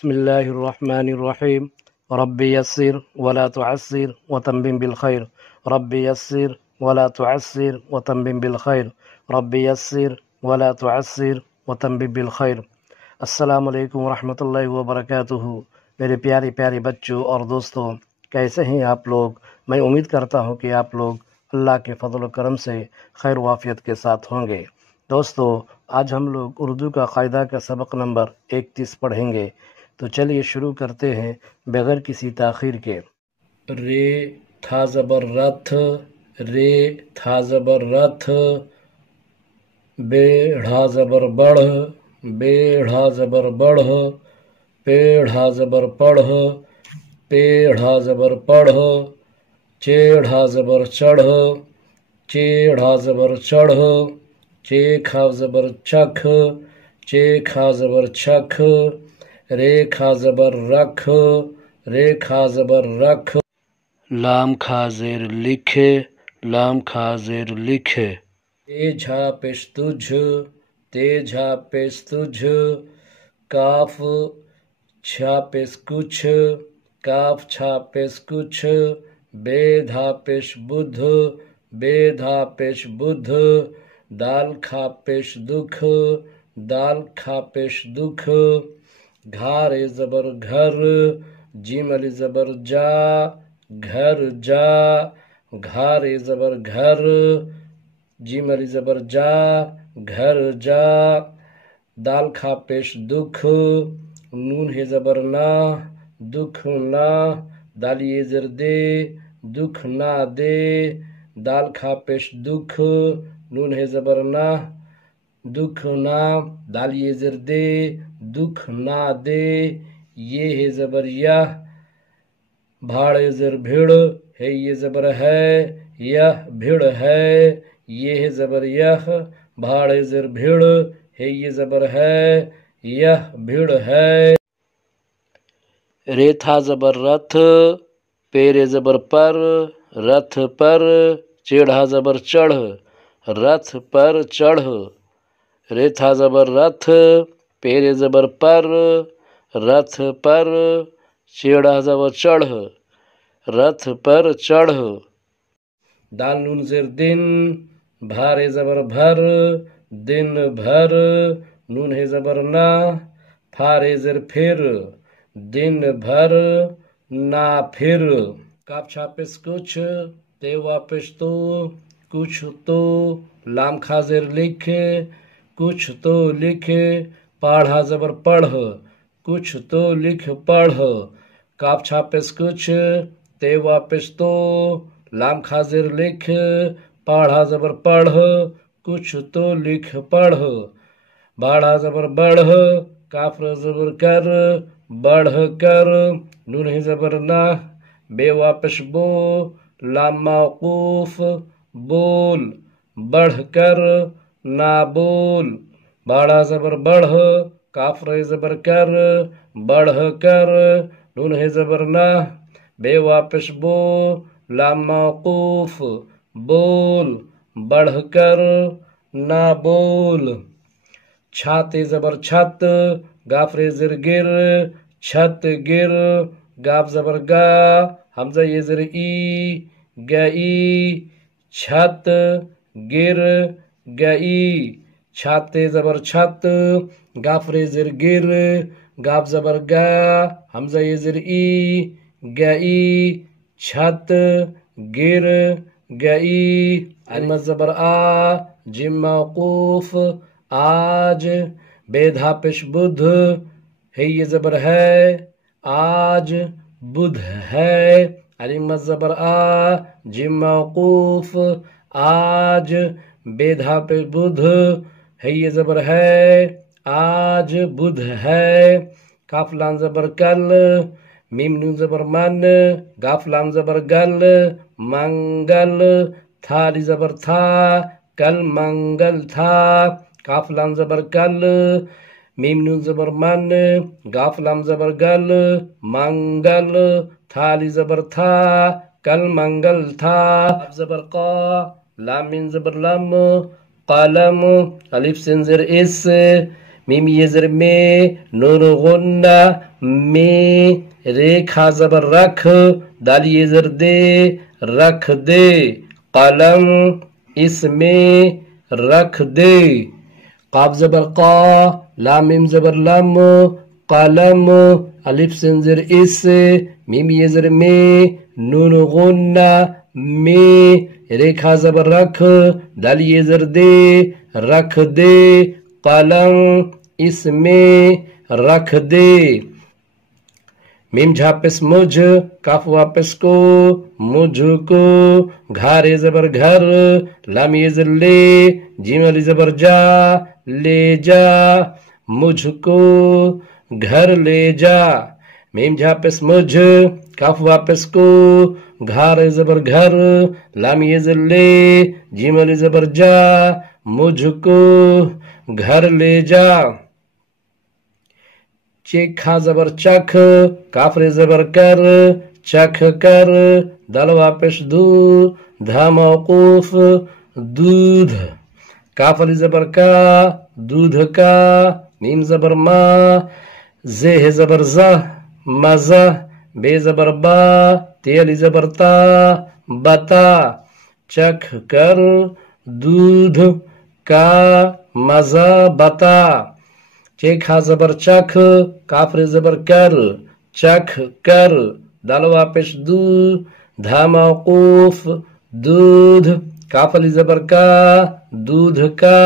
بسم الله الرحمن الرحيم. ربي يسر ولا تعسر وتمم بالخير. ربي يسر ولا تعسر وتمم بالخير. ربي يسر ولا تعسر وتمم بالخير. السلام علیکم ورحمۃ اللہ وبرکاتہ. میرے پیارے پیارے بچوں اور دوستوں، کیسے ہیں آپ لوگ؟ میں امید کرتا ہوں کہ آپ لوگ اللہ کے فضل و کرم سے خیر و عافیت کے ساتھ ہوں گے. دوستو، آج ہم لوگ اردو کا قاعدہ کا سبق نمبر 31 پڑھیں گے. تو چلیے شروع کرتے ہیں بغیر کسی تاخیر کے. رے تھا زبر رتھ، رے تھا زبر رتھ، بیڑھا زبر بڑھ، بیڑھا زبر بڑھ، پیڑھا زبر پڑھ، پیڑھا زبر پڑھ، چیڑھا زبر چڑھ، چیڑھا زبر چڑھ، چیکھا زبر چکھ، چیکھا زبر چکھ، ریکھا زبر رکھ، ریکھا زبر رکھ، لام کھا زیر لکھ، لام کھا زیر لکھ، تیجھا پیش تجھ، تیجھا پیش تجھ، کاف چھا پیش کچھ، کاف چھا پیش کچھ، بیدھا پیش بدھ، بیدھا پیش بدھ، دال کھا پیش دکھ، دال کھا پیش دکھ، گھارے زبر گھر، جیم علی زبر جا، گھر جا، گھارے زبر گھر، جیم علی زبر جا، گھر جا، دال کھا پیش دکھ، نون ہے زبر نا، دکھ نا، دال یہ زر دے، دکھ نا دے، دال کھا پیش دکھ، نون ہے زبر نا، دکھ نا، دال یہ زر دے، دکھ نا دے، یہ ہے زبر یہ، بھاڑے زر بھیڑ، ہے یہ زبر ہے، یہ بھیڑ ہے، یہ ہے زبر یہ، بھاڑے زر بھیڑ، ہے یہ زبر ہے، یہ بھیڑ ہے. رے تھا زبر رتھ، پیرے زبر پر، رتھ پر، چیڑھا زبر چڑھ، رتھ پر چڑھ، رے تھا زبر رتھ، پیرے زبر پر، رتھ پر، چیڑھا زبر چڑھ، رتھ پر چڑھ، دال نون زیر دن، بھارے زبر بھر، دن بھر، نون ہے زبر نا، پھارے زر پھر، دن بھر، نا پھر، کاف چھا پیش کچھ، تے واپس تو، کچھ تو، لام کھا زیر لکھ، کچھ تو لکھ، پاڑھا زبر پڑھ، کچھ تو لکھ پڑھ، کاف چھا پیش کچھ، تے واپس تو، لام کھا زیر لکھ، پاڑھا زبر پڑھ، کچھ تو لکھ پڑھ، باڑھا زبر بڑھ، کاف زبر کر، بڑھ کر، نون ہے زبر نہ، بے واپس بو، لام موقوف، بول، بڑھ کر، نہ بول، باڑھا زبر بڑھ، کاف رے زبر کر، بڑھ کر، نون ہے زبر نہ، بے واپس بو، لام موقوف، بول، بڑھ کر، نہ بول، چھاتے زبر چھت، گاف رے زر گر، چھت گر، گاف زبر گا، حمزہ یہ زر ای، گئی، چھت گر گئی، چھاتے زبر چھت، گاف رے زر گر، گاف زبر گا، حمزہ یہ زر ای، گئی، چھت گر گئی، علم زبر آ، جم موقوف، آج، بیدھا پیش بدھ، ہے یہ زبر ہے، آج بدھ ہے، علم زبر آ، جم موقوف، آج، بیدھا پیش بدھ، ہے یہ زبر ہے، آج بدھ ہے، کاف لام زبر کل، میم نون زبر من، گاف لام زبر گل، منگل، تھا لی زبر تھا، کل منگل تھا، کاف لام زبر کل، میم نون زبر من، گاف لام زبر گل، منگل، تھا لی زبر تھا، کل منگل تھا، زبر قا، لام مین زبر لم، قلم، الف سین زر اس، میم یہ زر میں نون غنہ میں ریکھ ہا زبر رکھ دال یہ زر دے رکھ دے قلم اس میں رکھ دے قاف زبر قا لام میم زبر لم قلم الف سین زر اس میم یہ زر میں نون غنہ میں ریکھا زبر رکھ دال یہ زر دے رکھ دے قلم اس میں رکھ دے میم جھاپس مجھ کاف واپس کو مجھ کو گھارے زبر گھر لام یہ زر لے جیم علی زبر جا لے جا مجھ کو گھر لے جا میم جھاپس مجھ کاف واپس کو گھارے زبر گھر لام یہ زر لے جیم علی زبر جا مجھ کو گھر لے جا چکھا زبر چکھ کافر زبر کر چکھ کر دل واپس دو دھا موقوف دودھ کاف علی زبر کا دودھ کا میم زبر ما زہ زبر زہ مزہ بے زبر با تے علی زبر تا بتا چکھ کر دودھ کا مزہ بتا چکھا زبر چکھ کافر زبر کر چکھ کر دال واپس دو دھا موقوف دودھ کاف علی زبر کا دودھ کا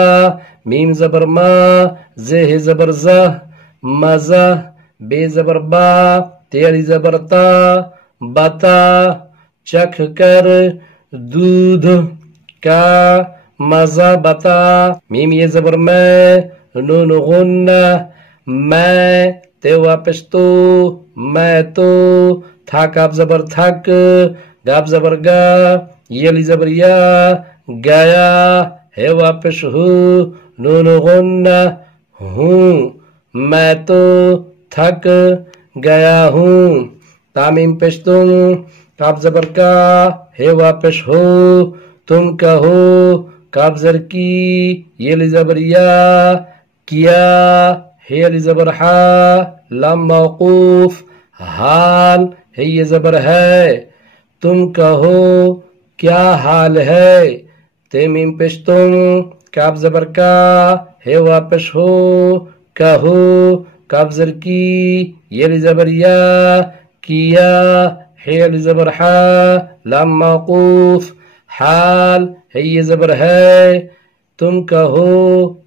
میم زبر ما زہ زبر زہ مزہ بے زبر با تے علی زبر تا بتا چکھ کر دودھ کا مزہ بتا میم یہ زبر میں نون غنہ میں تے واپس تو میں تو تھا کاف زبر تھک گاف زبر گا یہ علی زبر یا گیا ہے واپس ہو نون غنہ ہوں میں تو تھک گیا ہوں تامیم پشتم کاف زبر کا ہے واپس ہو تم کہو کاف زر کی یہ علی زبر یا کیا ہے علی زبر ہا لام موقوف حال ہے یہ زبر ہے تم کہو کیا حال ہے تیمیم پشتم کاف زبر کا ہے واپس ہو کہو کاف زر کی یہ علی زبر یا کیا ہے علی زبر ہا لام موقوف حال ہے یہ زبر ہے تم کہو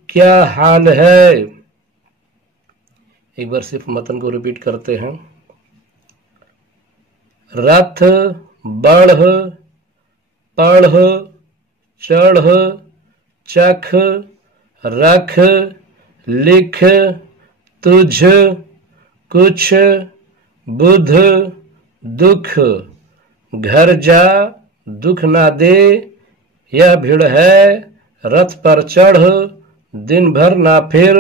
کیا حال ہے ایک بار صرف متن کو ریپیٹ کرتے ہیں رتھ بڑھ پڑھ چڑھ چکھ رکھ لکھ تجھ کچھ بدھ دکھ گھر جا دکھ نہ دے یہ بھیڑ ہے رتھ پر چڑھ دن بھر نہ پھر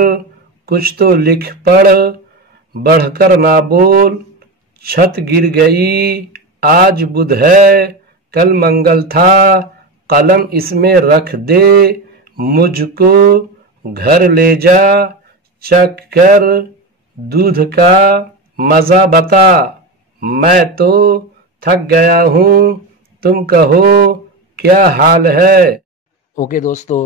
کچھ تو لکھ پڑھ بڑھ کر نہ بول چھت گر گئی آج بدھ ہے کل منگل تھا قلم اس میں رکھ دے مجھ کو گھر لے جا چکھ کر دودھ کا مزہ بتا میں تو تھک گیا ہوں تم کہو کیا حال ہے اوکے دوستو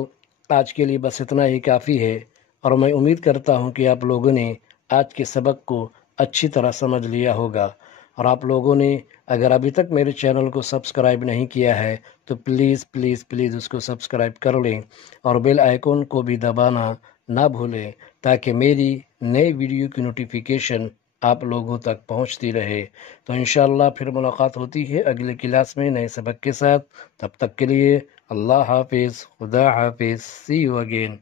آج کے لیے بس اتنا ہی کافی ہے اور میں امید کرتا ہوں کہ آپ لوگوں نے آج کے سبق کو اچھی طرح سمجھ لیا ہوگا اور آپ لوگوں نے اگر ابھی تک میرے چینل کو سبسکرائب نہیں کیا ہے تو پلیز پلیز پلیز اس کو سبسکرائب کر لیں اور بیل آئیکن کو بھی دبانا نہ بھولیں تاکہ میری نئے ویڈیو کی نوٹیفیکیشن آپ لوگوں تک پہنچتی رہے تو انشاءاللہ پھر ملاقات ہوتی ہے اگلے کلاس میں نئے سبق کے ساتھ تب تک کے لیے اللہ حافظ خدا حافظ سی یو اگین